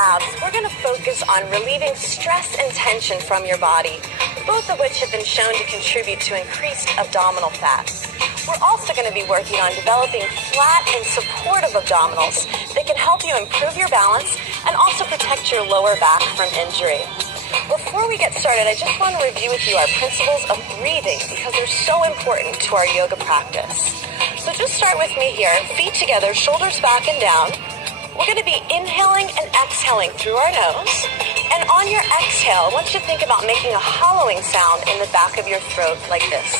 abs, we're going to focus on relieving stress and tension from your body, both of which have been shown to contribute to increased abdominal fat. We're also going to be working on developing flat and supportive abdominals that can help you improve your balance and also protect your lower back from injury. Before we get started, I just want to review with you our principles of breathing because they're so important to our yoga practice. So just start with me here, feet together, shoulders back and down. We're going to be inhaling and exhaling through our nose. And on your exhale, I want you to think about making a hollowing sound in the back of your throat like this.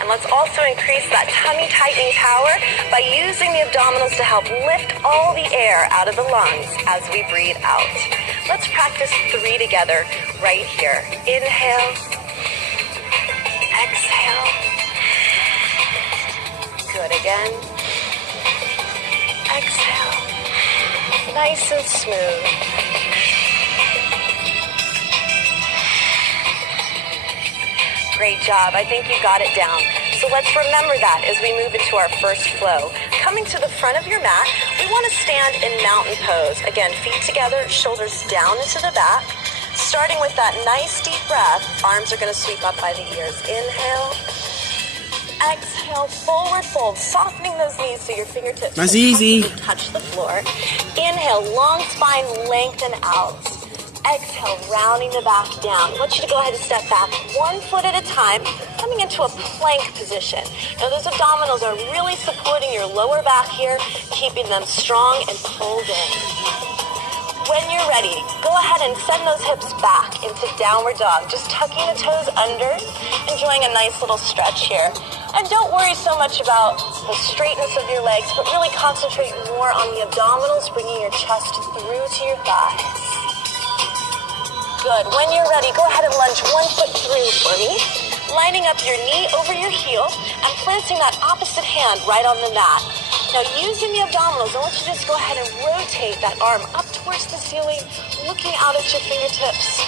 And let's also increase that tummy tightening power by using the abdominals to help lift all the air out of the lungs as we breathe out. Let's practice 3 together right here. Inhale, exhale. Good, again. Exhale. Nice and smooth. Great job. I think you got it down. So let's remember that as we move into our first flow. Coming to the front of your mat, we want to stand in mountain pose. Again, feet together, shoulders down into the back. Starting with that nice deep breath, arms are going to sweep up by the ears. Inhale. Exhale, forward fold, softening those knees so your fingertips That's easy. Touch the floor. Inhale, long spine, lengthen out. Exhale, rounding the back down. I want you to go ahead and step back 1 foot at a time, coming into a plank position. Now those abdominals are really supporting your lower back here, keeping them strong and pulled in. When you're ready, go ahead and send those hips back into downward dog, just tucking the toes under, enjoying a nice little stretch here. And don't worry so much about the straightness of your legs, but really concentrate more on the abdominals, bringing your chest through to your thighs. Good. When you're ready, go ahead and lunge 1 foot through for me, lining up your knee over your heel and planting that opposite hand right on the mat. Now, using the abdominals, I want you to just go ahead and rotate that arm up towards the ceiling, looking out at your fingertips,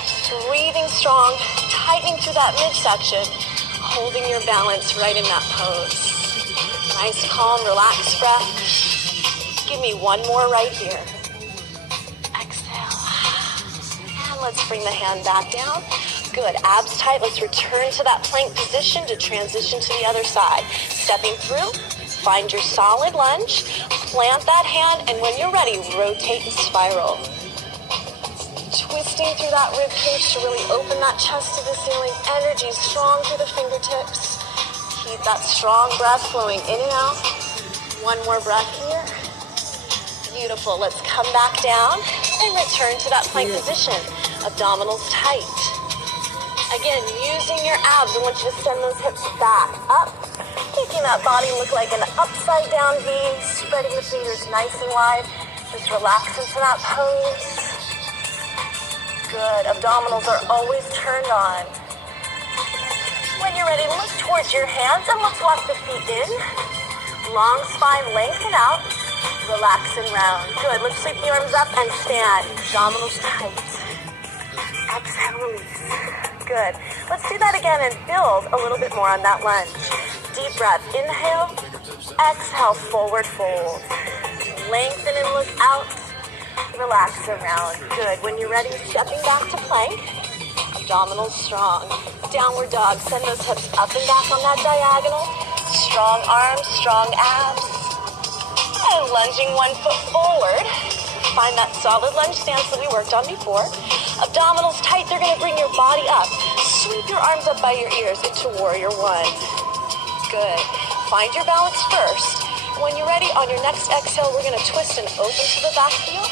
breathing strong, tightening through that midsection, holding your balance right in that pose. Nice, calm, relaxed breath. Give me one more right here. Let's bring the hand back down. Good, abs tight. Let's return to that plank position to transition to the other side. Stepping through, find your solid lunge, plant that hand, and when you're ready, rotate and spiral. Twisting through that rib cage to really open that chest to the ceiling. Energy strong through the fingertips. Keep that strong breath flowing in and out. One more breath here. Beautiful. Let's come back down and return to that plank position. Abdominals tight. Again, using your abs, I want you to send those hips back up, making that body look like an upside down V, spreading the fingers nice and wide. Just relax into that pose. Good. Abdominals are always turned on. When you're ready, look towards your hands and let's walk the feet in. Long spine, lengthen out. Relax and round. Good. Let's sweep the arms up and stand. Abdominals tight. Exhale, release. Good. Let's do that again and build a little bit more on that lunge. Deep breath. Inhale. Exhale, forward fold. Lengthen and look out. Relax around. Good. When you're ready, stepping back to plank. Abdominals strong. Downward dog. Send those hips up and back on that diagonal. Strong arms, strong abs. And lunging 1 foot forward. Find that solid lunge stance that we worked on before. Abdominals tight, they're going to bring your body up. Sweep your arms up by your ears into warrior 1. Good. Find your balance first. When you're ready, on your next exhale, we're going to twist and open to the back heel.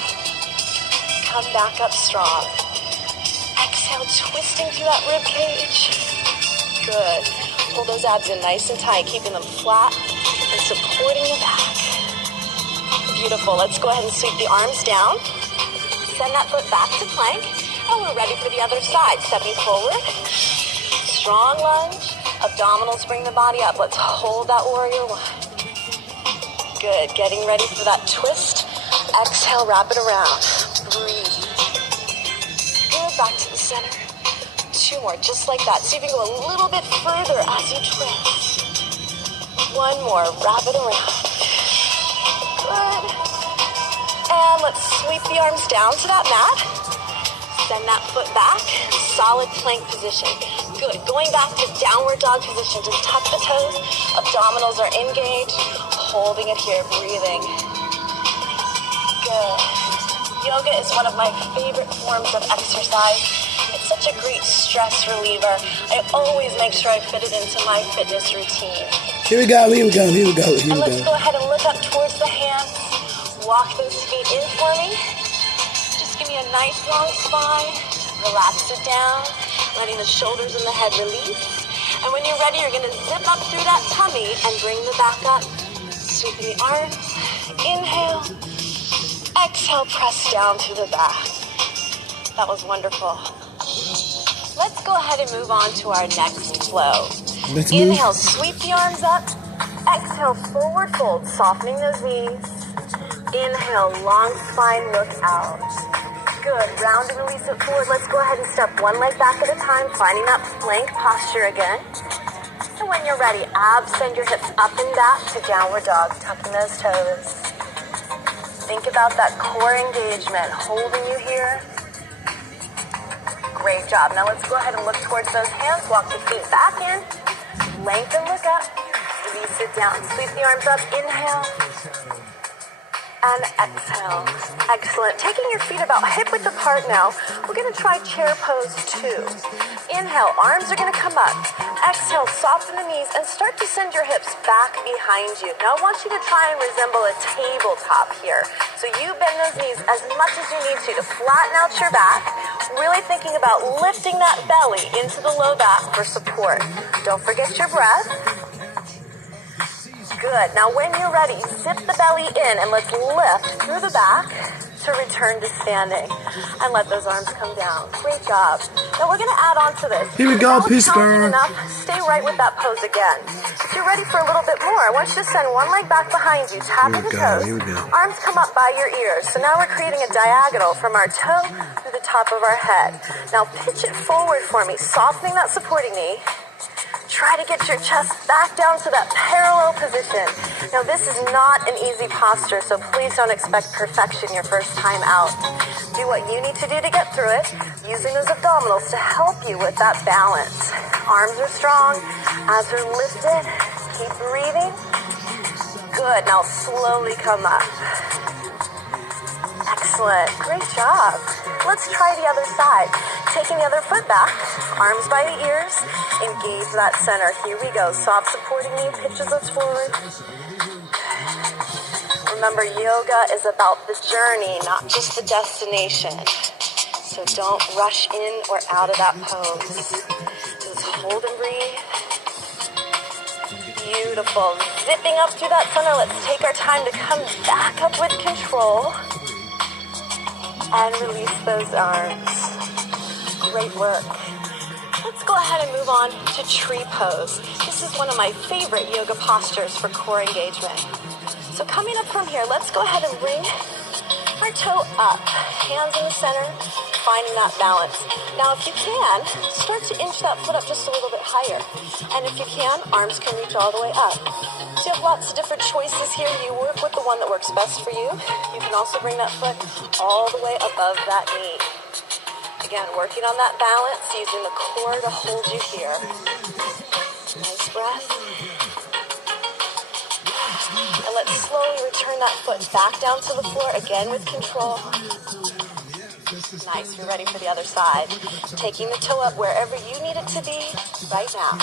Come back up strong. Exhale, twisting through that rib cage. Good. Pull those abs in nice and tight, keeping them flat and supporting the back. Beautiful. Let's go ahead and sweep the arms down. Send that foot back to plank. And we're ready for the other side. Stepping forward. Strong lunge. Abdominals bring the body up. Let's hold that warrior 1. Good. Getting ready for that twist. Exhale, wrap it around. Breathe. Good. Back to the center. 2 more, just like that. See if you can go a little bit further as you twist. 1 more. Wrap it around. Good. And let's sweep the arms down to that mat. Send that foot back. Solid plank position. Good. Going back to downward dog position. Just tuck the toes. Abdominals are engaged. Holding it here. Breathing. Good. Yoga is one of my favorite forms of exercise. It's such a great stress reliever. I always make sure I fit it into my fitness routine. Here we go. And let's go ahead and look up towards the hands. Walk those feet in for me. Just give me a nice long spine. Relax it down. Letting the shoulders and the head release. And when you're ready, you're going to zip up through that tummy and bring the back up. Sweeping the arms. Inhale. Exhale, press down to the back. That was wonderful. Let's go ahead and move on to our next flow. Inhale, sweep the arms up. Exhale, forward fold, softening those knees. Inhale, long spine, look out. Good, round and release it forward. Let's go ahead and step one leg back at a time, finding that plank posture again. And when you're ready, abs, send your hips up and back to downward dog, tucking those toes. Think about that core engagement, holding you here. Great job. Now let's go ahead and look towards those hands. Walk the feet back in. Lengthen, look up. Release it down. Sweep the arms up. Inhale. And exhale. Excellent. Taking your feet about hip width apart now. We're going to try chair pose 2. Inhale. Arms are going to come up. Exhale. Soften the knees and start to send your hips back behind you. Now I want you to try and resemble a tabletop here. So you bend those knees as much as you need to flatten out your back. Really thinking about lifting that belly into the low back for support. Don't forget your breath. Good. Now when you're ready, zip the belly in and let's lift through the back to return to standing. And let those arms come down. Great job. Now we're going to add on to this. Here we go, Pittsburgh. Enough, stay right with that pose again. If you're ready for a little bit more, I want you to send one leg back behind you, tapping the toes. Arms come up by your ears. So now we're creating a diagonal from our toe to the top of our head. Now pitch it forward for me, softening that supporting knee. Try to get your chest back down to that parallel position. Now this is not an easy posture, so please don't expect perfection your first time out. Do what you need to do to get through it, using those abdominals to help you with that balance. Arms are strong, abs are lifted. Keep breathing. Good, now slowly come up. Excellent, great job. Let's try the other side. Taking the other foot back, arms by the ears, engage that center. Here we go, soft supporting knee, pitches us forward. Remember, yoga is about the journey, not just the destination. So don't rush in or out of that pose. Just hold and breathe. Beautiful. Zipping up through that center. Let's take our time to come back up with control. And release those arms. Great work. Let's go ahead and move on to tree pose. This is one of my favorite yoga postures for core engagement. So coming up from here, let's go ahead and bring our toe up. Hands in the center, finding that balance. Now if you can, start to inch that foot up just a little bit higher. And if you can, arms can reach all the way up. So you have lots of different choices here. You work with the one that works best for you. You can also bring that foot all the way above that knee. Again, working on that balance, using the core to hold you here. Nice breath. And let's slowly return that foot back down to the floor, again with control. Nice, you're ready for the other side. Taking the toe up wherever you need it to be right now.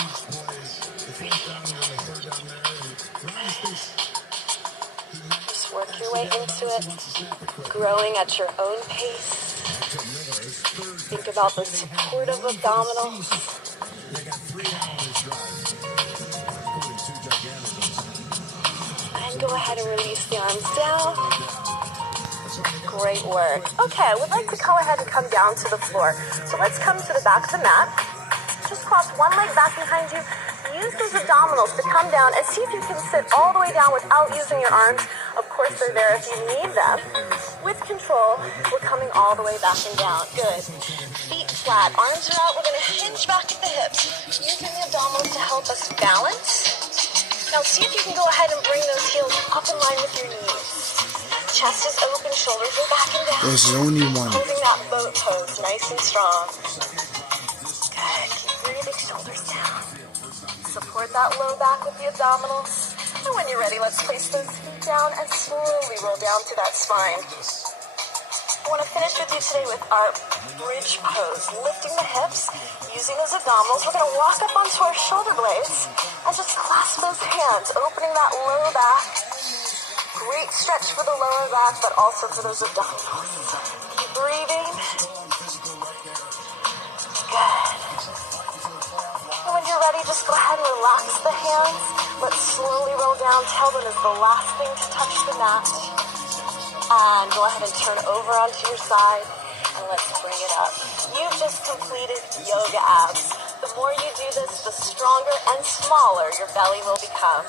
Just work your way into it, growing at your own pace. Think about the supportive abdominals. And go ahead and release the arms down. Great work. Okay, I would like to go ahead and come down to the floor. So let's come to the back of the mat. Just cross one leg back behind you. Use those abdominals to come down and see if you can sit all the way down without using your arms. Of course, they're there if you need them. With control, we're coming all the way back and down. Good. Feet flat, arms are out. We're going to hinge back at the hips, using the abdominals to help us balance. Now see if you can go ahead and bring those heels up in line with your knees. Chest is open, shoulders are back and down. There's only one. Holding that boat pose nice and strong. Good. Keep breathing, shoulders down. Support that low back with the abdominals. And when you're ready, let's place those feet down and slowly roll down to that spine. I want to finish with you today with our bridge pose. Lifting the hips, using those abdominals. We're going to walk up onto our shoulder blades and just clasp those hands, opening that lower back. Great stretch for the lower back, but also for those abdominals. Keep breathing. Good. And when you're ready, just go ahead and relax the hands. Let's slowly roll down. Tailbone is the last thing to touch the mat. And go ahead and turn over onto your side. And let's bring it up. You've just completed yoga abs. The more you do this, the stronger and smaller your belly will become.